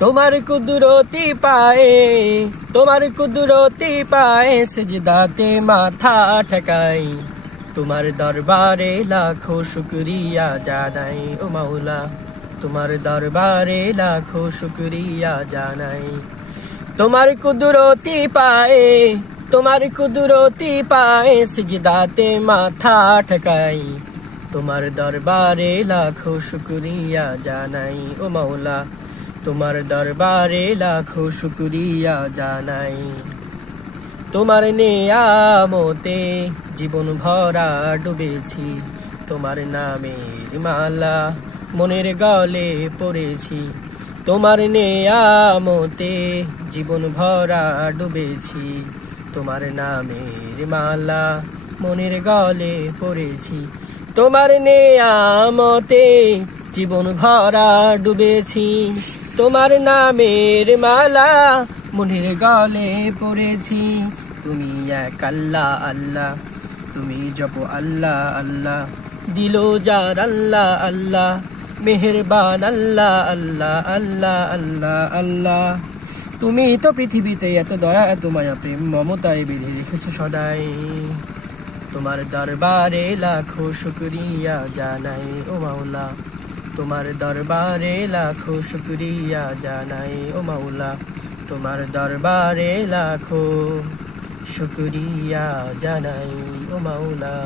তোমার কুদরতি পায়ে সিজদাতে মাথা ঠেকাই। তোমার দরবারে লাখো শুকরিয়া জানাই ও মাওলা, তোমার দরবারে লাখো শুকরিয়া জানাই। তোমার কুদরতি পায়ে সিজদাতে মাথা ঠেকাই। তোমার দরবারে লাখো শুকরিয়া জানাই ও মাওলা, তোমার দরবারে লাখো শুকরিয়া জানাই। তোমার নেয়ামতে জীবন ভরা ডুবেছি, তোমার নামের মালা মনের গলে পড়েছি। তোমার নেয়ামতে জীবন ভরা ডুবেছি, তোমার নামের মালা মনের গলে পড়েছি। তোমার নেয়ামতে জীবন ভরা ডুবেছি, তোমার নামের মালা মনের গলে পড়েছি। তুমি এক আল্লাহ আল্লাহ, তুমি জপ আল্লাহ আল্লাহ, দিল যার আল্লাহ আল্লাহ, মেহেরবান আল্লাহ আল্লাহ আল্লাহ আল্লাহ আল্লাহ। তুমি তো পৃথিবীতে এত দয়া এত মায়া প্রেম মমতায় বেঁধে রেখেছো সদাই। তোমার দরবারে লাখো শুকরিয়া জানাই ও মাওলা, তোমার দরবারে লাখো শুকরিয়া জানাই ও মাওলা, তোমার দরবারে লাখো শুকরিয়া জানাই ও মাওলা।